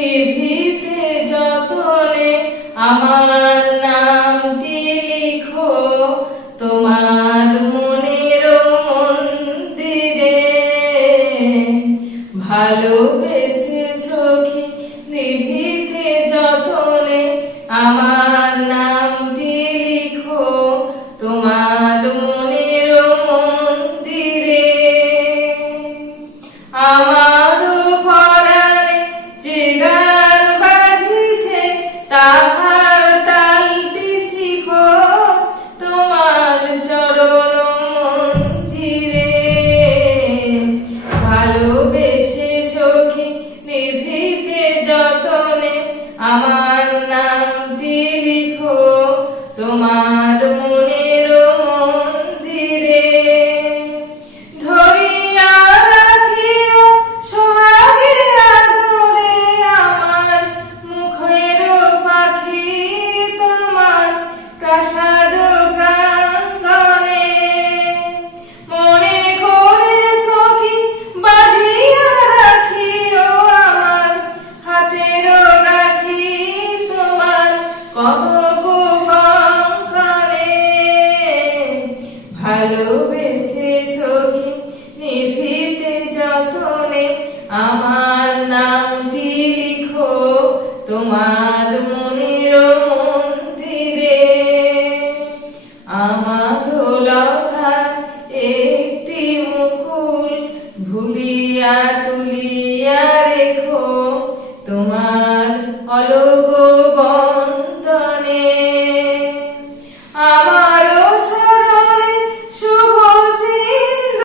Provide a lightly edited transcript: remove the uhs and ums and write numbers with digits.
নিভৃতে যতনে আমার নামটি লিখো তোমার মনের মন্দিরে। ভালোবেসে সখী নিভৃতে যতনে আমার নামটি লিখো তোমার মনের মন্দিরে। আমারও পরাণে যে গান বাজিছে তাহার তালটি শিখো তোমার চরণ মন্দিরে। ভালোবেসে সখী নিভৃতে যতনে আমার নামটি লিখো তোমার মনের মন্দিরে। ধরিয়া রাখিও সোহাগের আদরে আমার মুখের পাখি তোমার প্রাসাদ প্রাঙ্গণে। মনে করে সখী বাঁধিয়া রাখিও আমার হাতের রাখি তোমার কনক কঙ্কণে। ভালোবেসে সখী নিভৃতে যতনে আমার নামটি লিখো তোমার মনের মন্দিরে। আমার লতার একটি মুকুল ভুলিয়া তুলিয়া রেখো তোমার অলক